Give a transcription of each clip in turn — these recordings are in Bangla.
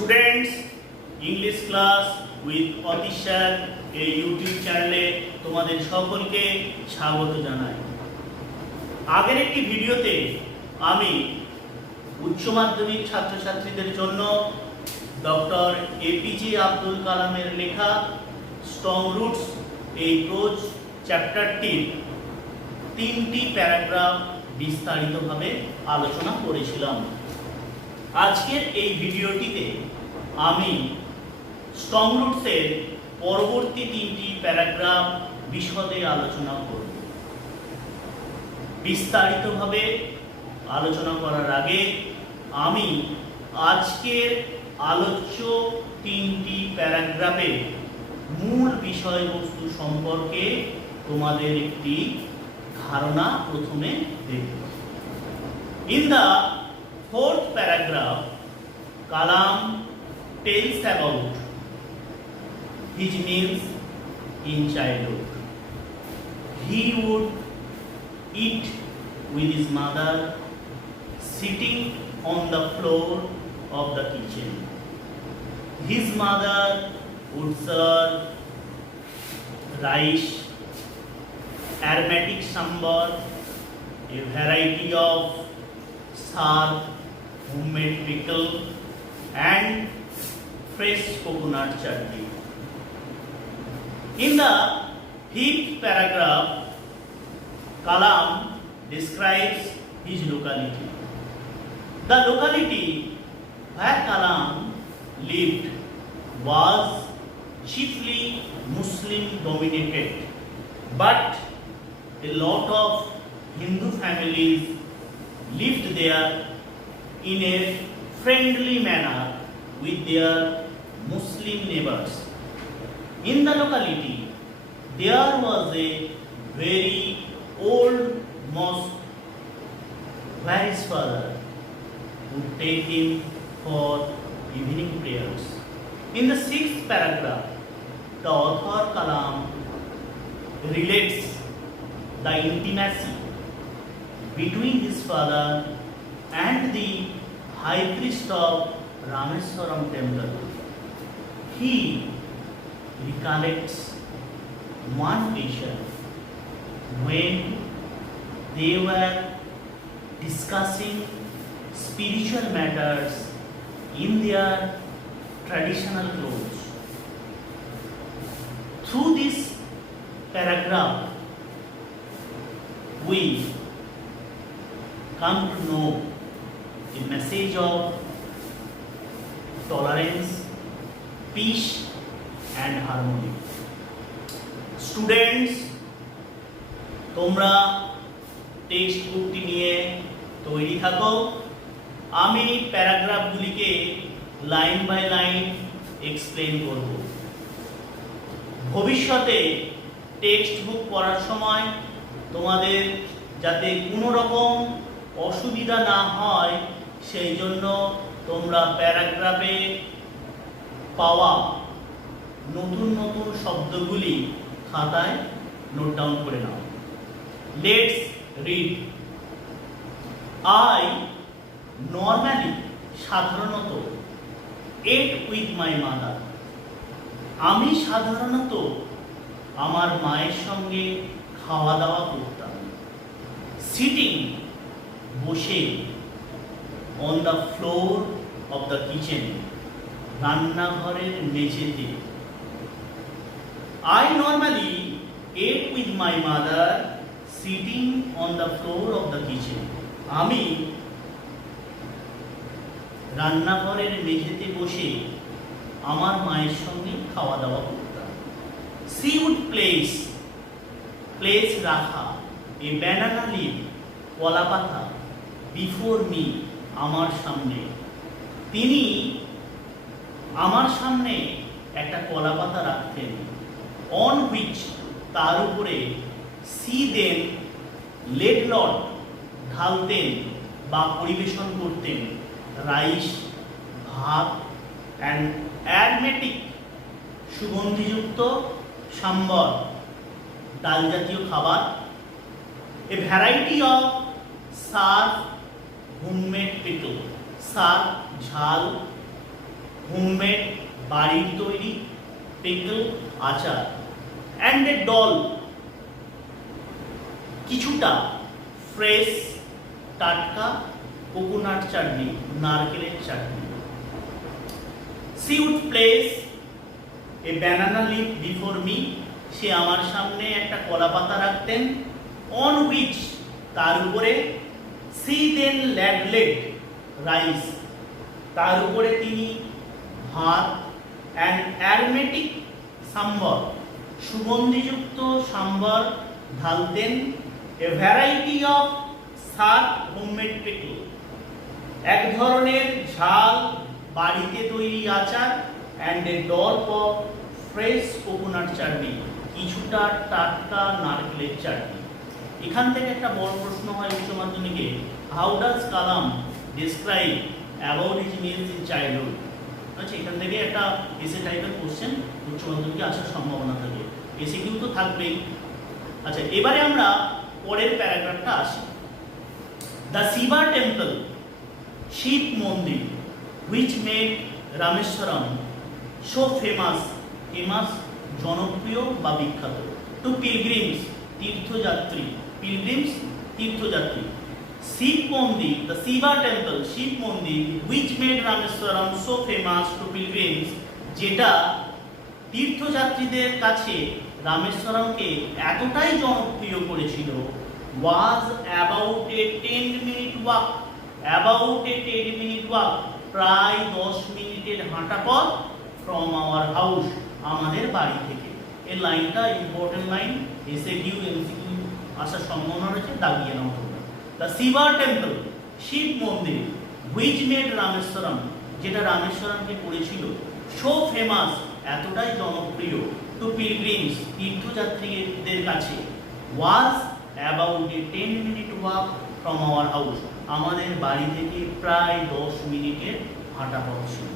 Students English class with Atish sir এই ইউটিউব চ্যানেলে তোমাদের সকলকে স্বাগত জানাই। আগের একটি ভিডিওতে আমি উচ্চ মাধ্যমিক ছাত্রছাত্রীদের জন্য ডক্টর এপিজে আব্দুল কালামের লেখা স্ট্রং রুটস এই প্রোজ চ্যাপ্টারটির 3টি প্যারাগ্রাফ বিস্তারিতভাবে আলোচনা করেছিলাম। আজকের এই ভিডিওটিতে আমি স্ট্রং রুটসের পরবর্তী 3টি প্যারাগ্রাফ বিশদে আলোচনা করব। বিস্তারিতভাবে আলোচনা করার আগে আমি আজকের আলোচ্য 3টি প্যারাগ্রাফের মূল বিষয়বস্তু সম্পর্কে তোমাদের একটি ধারণা প্রথমে দেব। In the fourth paragraph, Kalam tells about his meals in childhood. He would eat with his mother sitting on the floor of the kitchen. His mother would serve rice, aromatic sambar, a variety of sag, homemade pickle, and fresh coconut chutney. In the 5th paragraph, Kalam describes his locality. The locality where Kalam lived was chiefly Muslim dominated, but a lot of Hindu families lived there in a friendly manner with their Muslim neighbors. In the locality, there was a very old mosque where his father would take him for evening prayers. In the 6th paragraph, the author Kalam relates the intimacy between his father and the high priest of Rameswaram temple. He recollects one occasion when they were discussing spiritual matters in their traditional clothes. Through this paragraph, we come to know a message of tolerance, peace, and harmony. Students, তোমরা টেক্সট বুকটি নিয়ে তৈরি থাকো। আমি প্যারাগ্রাফগুলিকে লাইন বাই লাইন এক্সপ্লেন করব। ভবিষ্যতে টেক্সট বুক পড়ার সময় তোমাদের যাতে কোনো রকম অসুবিধা না হয় সেই জন্য তোমরা প্যারাগ্রাফে পাওয়া নতুন নতুন শব্দগুলি খাতায় নোট ডাউন করে নাও। Let's read. আই নর্মালি সাধারণত এট উইথ মাই মাদার। আমি সাধারণত আমার মায়ের সঙ্গে খাওয়া দাওয়া করতাম। সিটিং বসে, on the floor of the kitchen রান্নাঘরের মেঝেতে। I normally ate with my mother sitting on the floor of the kitchen. আমি রান্নাঘরের মেঝেতে বসে আমার মায়ের সঙ্গে খাওয়া দাওয়া করতাম। সি উড প্লেস, প্লেস রাখা, এ ব্যানানা লিভ, কলা পাতা, বিফোর মি, আমার সামনে। তিনি আমার সামনে একটা কলা পাতা রাখতেন। অন হুইচ, তার উপরে, সি দেন, লেড লট, ঢালতেন বা পরিবেশন করতেন, রাইস, ভাত, অ্যান্ড অ্যারোমেটিক, সুগন্ধিযুক্ত সাম্বর, ডাল জাতীয় খাবার, a variety of sour, homemade pickle, sour ঝাল, হোমমেড বাড়ির তৈরি, পিকল আচার, অ্যান্ড এ ডল কিছুটা ফ্রেশ টাটকা কোকোনাট চাটনি, নারকেলের চাটনি। She would place a banana leaf before me, সে আমার সামনে একটা কলা পাতা রাখতেন, on which তার উপরে she then ladled rice, তার উপরে তিনি ভাত and aromatic sambar, সুগন্ধিযুক্ত sambar ঢালতেন, a variety of sour homemade pickle, এক ধরনের ঝাল বাড়িতে তৈরি আচার, and a dollop of fresh coconut চাটনি, কিছুটা টাটকা নারকেলের চাটনি। এখান থেকে একটা বড় প্রশ্ন হয় উচ্চ মাধ্যমিকে, how does Kalam describe about his meals in childhood. আচ্ছা, এখান থেকে একটা এসে টাইপের কোশ্চেন উচ্চ মাধ্যমিকে আসার সম্ভাবনা থাকে, এসে কিউ তো থাকবেই। আচ্ছা, এবারে আমরা পরের প্যারাগ্রাফটা আসি। দ্য শিবা টেম্পল, শিব মন্দির, which made Rameswaram so famous, জনপ্রিয় বা বিখ্যাত, টু পিলগ্রিমস তীর্থযাত্রী, পিলগ্রিমস তীর্থযাত্রী। শিব মন্দির, দ্য শিবা টেম্পল, শিব মন্দির, which made Rameswaram so famous to pilgrims, যেটা তীর্থযাত্রীদের কাছে রামেশ্বরমকে এতটাই জনপ্রিয় করেছিল, was about a 10-minute walk, about a 10-minute walk, প্রায় 10 মিনিটের হাঁটা পথ, from our house, আমাদের বাড়ি থেকে। এই লাইনটা ইম্পর্টেন্ট লাইন, এসে কিউ এমসিকিউ আসার সম্ভাবনা রয়েছে, দাগিয়ে নাও তোমরা। দ্য শিবা টেম্পল, শিব মন্দির, which made রামেশ্বরম, যেটা রামেশ্বরমকে করেছিল, so famous, এতটাই জনপ্রিয়, টু পিলগ্রিমস তীর্থযাত্রীদের কাছে, was about a 10-minute walk from our house, আমাদের বাড়ি থেকে প্রায় 10 মিনিটের হাঁটা পথ ছিল।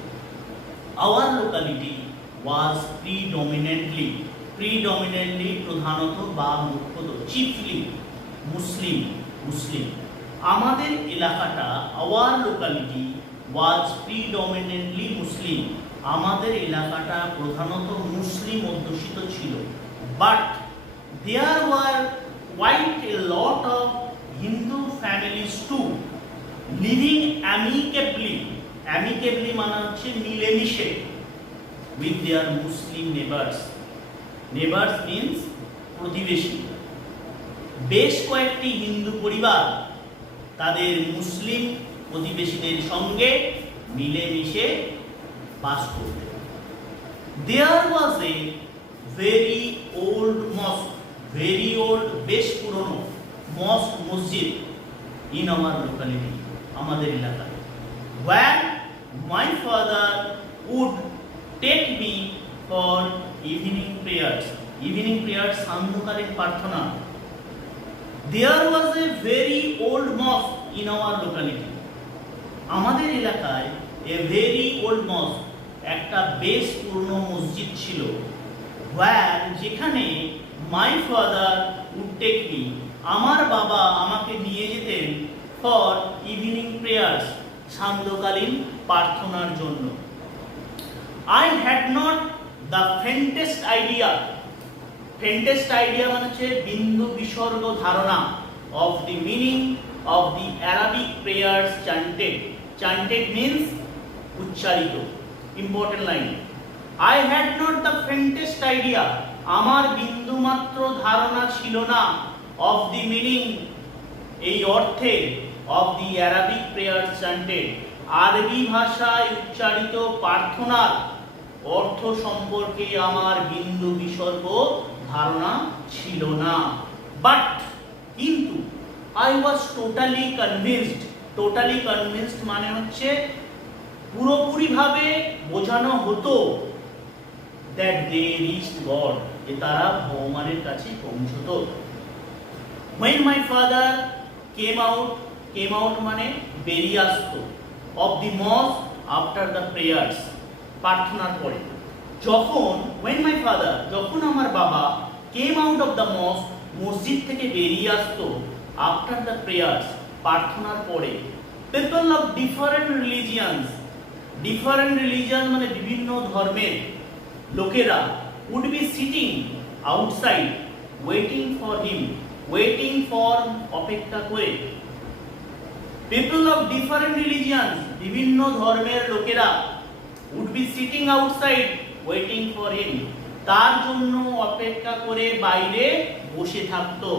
Our locality was predominantly প্রধানত বা মুখ্যত, chiefly মুসলিম। আমাদের এলাকাটা, our locality was predominantly মুসলিম, আমাদের এলাকাটা প্রধানত মুসলিম অধ্যুষিত ছিল। But there were quite a lot of Hindu families too, living amicably মানে হচ্ছে মিলেমিশে, with their Muslim neighbors means প্রতিবেশী। বেশ কয়েকটি হিন্দু পরিবার তাদের মুসলিম প্রতিবেশীদের সঙ্গে মিলেমিশে বাস করতেন। There was a very old mosque, very old, বেশ পুরনো, মসজিদ, in our locality, আমাদের এলাকায়, where my father would take me for evening prayers, সান্ধ্যকালীন প্রার্থনা। There was a very old mosque in our locality, আমাদের এলাকায় a very old mosque, একটা বেশ পুরনো মসজিদ ছিল, where, যেখানে my father would take me, আমার বাবা আমাকে নিয়ে যেতেন, for evening prayers, সান্ধ্যকালীন প্রার্থনার জন্য। I had not the faintest idea মানে হচ্ছে বিন্দু বিসর্গ ধারণা, of the meaning of the Arabic prayers chanted means উচ্চারিত। Important line, I had not the faintest idea, আমার বিন্দু মাত্র ধারণা ছিল না, of the meaning, এই অর্থে, of the Arabic prayers chanted, আরবি ভাষায় উচ্চারিত প্রার্থনার অর্থ সম্পর্কে আমার বিন্দু বিসর্গ ধারণা ছিল না। বাট, কিন্তু, I was totally convinced মানে হচ্ছে পুরোপুরিভাবে বোঝানো হতো, that they reached God, যে তারা ভগবানের কাছে পৌঁছতো। When my father came out মানে বেরিয়ে আসতো, of the mosque after the prayers, প্রার্থনার পরে। যখন আমার বাবা came out of the mosque, মসজিদ থেকে বেরিয়ে আসতো, after the prayers, প্রার্থনার পরে, people of different religions, different religion মানে বিভিন্ন ধর্মের লোকেরা would be sitting outside waiting for him, waiting for অপেক্ষা করে। পিপল অফ ডিফারেন্ট রিলিজিয়ন বিভিন্ন ধর্মের লোকেরা would be sitting outside waiting for him, তার জন্য অপেক্ষা করে বাইরে বসে থাকতো।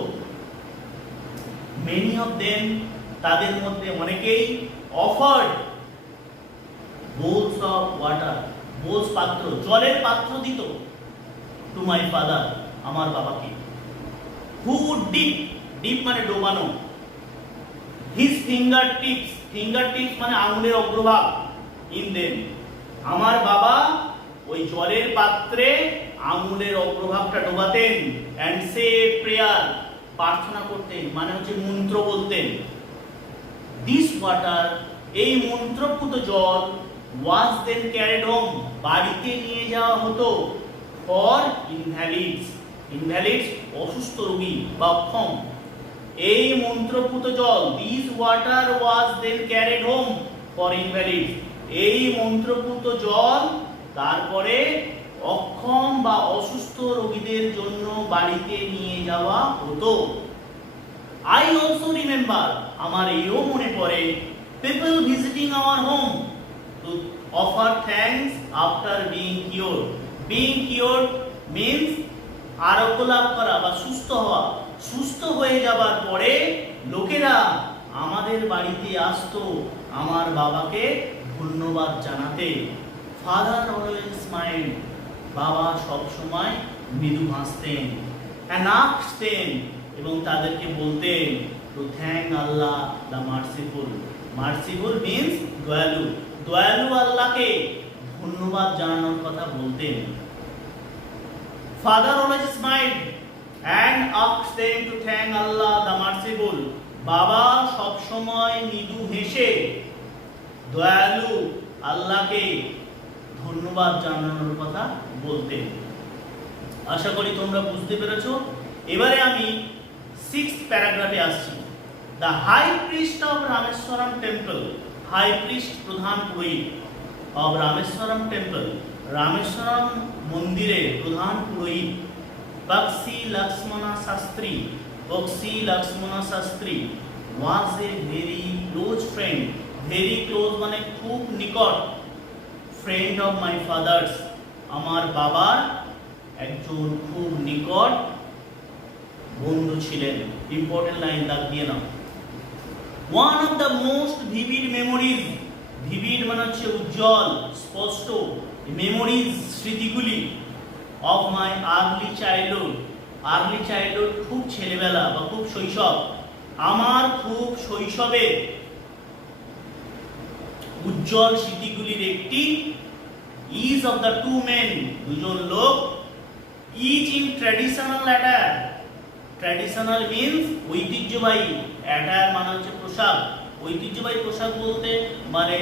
মেনি অফ দেম তাদের মধ্যে অনেকেই offered bowls of water, bowls পাত্র, জলের পাত্র দিত টু মাই ফাদার আমার বাবাকে। হু উড ডিপ, ডিপ মানে ডোবানো, his fingertips, fingertips মানে আঙুলের অগ্রভাগ, ইন দেম আমার বাবা ওই জলের পাত্রে আঙুলের অগ্রভাগটা ডোবাতেন, এন্ড সে প্রেয়ার প্রার্থনা করতেন মানে হচ্ছে মন্ত্র বলতেন। দিস ওয়াটার এই মন্ত্রপুত জল ওয়াজ দেন ক্যারিড হোম বাড়িতে নিয়ে যাওয়া হতো ফর ইনভ্যালিডস, ইনভ্যালিডস অসুস্থ রোগী বা অক্ষম। এই মন্ত্রপুত জল this water was then carried home for invalids, এই মন্ত্রপুত জল তারপরে অক্ষম বা অসুস্থ রোগীদের জন্য বাড়িতে নিয়ে যাওয়া হতো। আই অলসো রিমেম্বার আমার এও মনে পড়ে people visiting our home to offer thanks after being cure. Being cure means আরোগ্য লাভ করা বা সুস্থ হওয়া। সুস্থ হয়ে যাবার পরে লোকেরা আমাদের বাড়িতে আসতো আমার বাবাকে ধন্যবাদ জানাতে। ফাদার অলওয়েজ স্মাইল, বাবা সব সময় মৃদু হাসতেন। and asked them এবং তাদেরকে বলতেন to thank Allah the merciful, merciful means দয়ালু, দয়ালু আল্লাহকে ধন্যবাদ জানানোর কথা বলতেন। Father always smiled and asked them to thank Allah the merciful, বাবা সব সময় মৃদু হেসে দয়ালু আল্লাহকে ধন্যবাদ জানানোর কথা বলতেন। আশা করি তোমরা বুঝতে পেরেছো। এবারে আমি 6th প্যারাগ্রাফে আসছি। The high priest of Rameswaram temple, high priest প্রধান পুরোহিত অফ রামেশ্বরম টেম্পল, রামেশ্বরম মন্দিরের প্রধান পুরোহিত Bakshi Lakshmana Sastry, Bakshi Lakshmana Sastry was a very close friend, very close মানে খুব নিকট, ফ্রেন্ড অফ মাই ফাদার্স আমার বাবার একজন খুব নিকট বন্ধু ছিলেন। ইম্পর্টেন্ট লাইন দাগ দিয়ে নাও। One of the most vivid memories, vivid মানে হচ্ছে উজ্জ্বল স্পষ্ট, মেমোরিজ স্মৃতিগুলি of my early childhood, early childhood খুব ছেলেবেলা বা খুব শৈশব, আমার খুব শৈশবে উজ্জ্বল স্মৃতিগুলির একটি is of the two men, দুজন লোক, each in traditional attire, traditional means ঐতিহ্যবাহী, অ্যাটায়ার মানে হচ্ছে পোশাক, ঐতিহ্যবাহী পোশাক বলতে মানে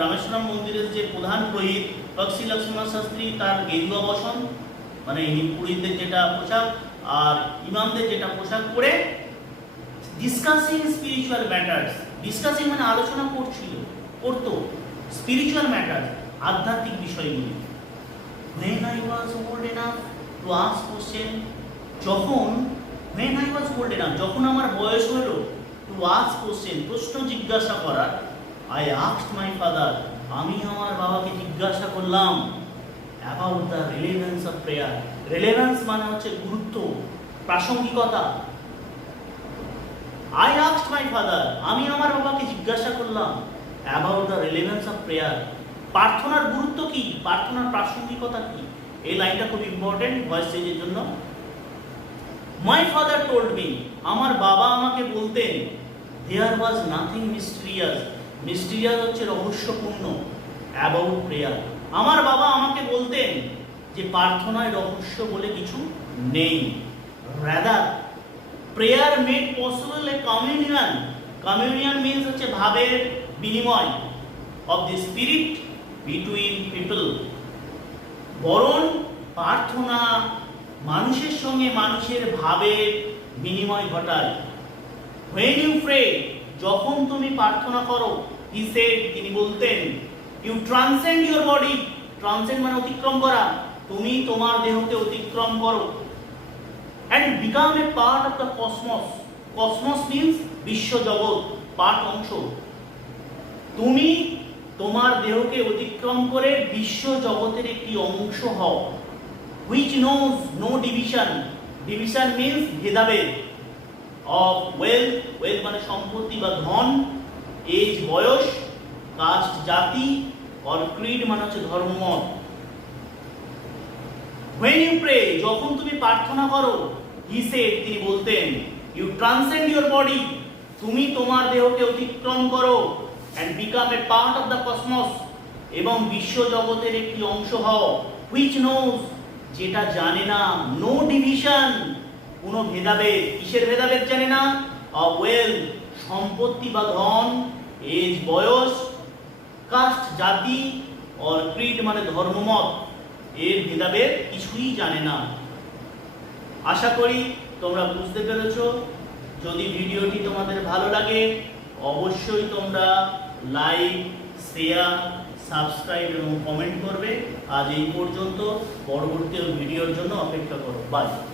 রামেশ্বরম মন্দিরের যে প্রধান পুরোহিত বক্সি লক্ষ্মণ শাস্ত্রী তার গেরুয়া বসন মানে পুরোহিতদের যেটা পোশাক আর ইমামদের যেটা পোশাক পরে ডিসকাসিং স্পিরিচুয়াল ম্যাটার্স, ডিসকাসিং মানে আলোচনা করতো স্পিরিচুয়াল ম্যাটার্স আধ্যাত্মিক বিষয়গুলি। When I was old enough to ask question, যখন when I was old enough যখন আমার বয়স হলো to ask question প্রশ্ন জিজ্ঞাসা করার, I asked my father আমি আমার বাবাকে জিজ্ঞাসা করলাম about the relevance of prayer, relevance মানে হচ্ছে গুরুত্ব প্রাসঙ্গিকতা। I asked my father আমি আমার বাবাকে জিজ্ঞাসা করলাম about the relevance of prayer, প্রার্থনার গুরুত্ব কি, প্রার্থনার প্রাসঙ্গিকতা কি। এই লাইনটা খুব ইম্পর্টেন্ট ভয়েস চেঞ্জের জন্য। মাই ফাদার টোল্ড মি আমার বাবা আমাকে বলতেন দেয়ার ওয়াজ নাথিং মিস্টিরিয়াস, মিস্টিরিয়াস হচ্ছে রহস্যপূর্ণ, অ্যাবাউট প্রেয়ার, আমার বাবা আমাকে বলতেন যে প্রার্থনায় রহস্য বলে কিছু নেই। রাদার প্রেয়ার মেড পসিবল এ কমিউনিয়ন, কমিউনিয়ন মিন্স হচ্ছে ভাবের বিনিময় of the spirit between people, বরং প্রার্থনা মানুষের সঙ্গে মানুষের ভাবের বিনিময় ঘটায়। When you pray যখন তুমি প্রার্থনা করো হি সেড, তিনি বলতেন, you transcend your body, transcend মানে অতিক্রম করা, তুমি তোমার দেহকে অতিক্রম করো, and become a part of the cosmos. Cosmos means বিশ্ব জগৎ, পার্ট অংশ। তুমি তোমার দেহকে অতিক্রম করে বিশ্ব জগতের একটি অংশ হও। which knows no division. Division means ভেদাভেদ। of wealth, wealth মানে সম্পত্তি বা ধন, age বয়স, কাস্ট জাতি, or creed মানে হচ্ছে ধর্মমত। when you pray, যখন তুমি প্রার্থনা করো, he said, তিনি বলতেন, you transcend your body, তুমি তোমার দেহকে অতিক্রম করো, and become a part of the cosmos, এবং বিশ্ব জগতের একটি অংশ হও, which knows, যেটা জানে না, no division, কোনো ভেদাভেদ। কিসের ভেদাভেদ জানে না? of wealth, সম্পত্তি বা ধন, age বয়স, কাস্ট জাতি, or creed মানে ধর্মমত, এর ভেদাভেদ কিছুই জানে না। আশা করি তোমরা বুঝতে পেরেছো। যদি ভিডিওটি তোমাদের ভালো লাগে অবশ্যই তোমরা লাইক, শেয়ার, সাবস্ক্রাইব এবং কমেন্ট করবে। আজ এই পর্যন্ত, পরবর্তী ভিডিওর জন্য অপেক্ষা করো। বাই।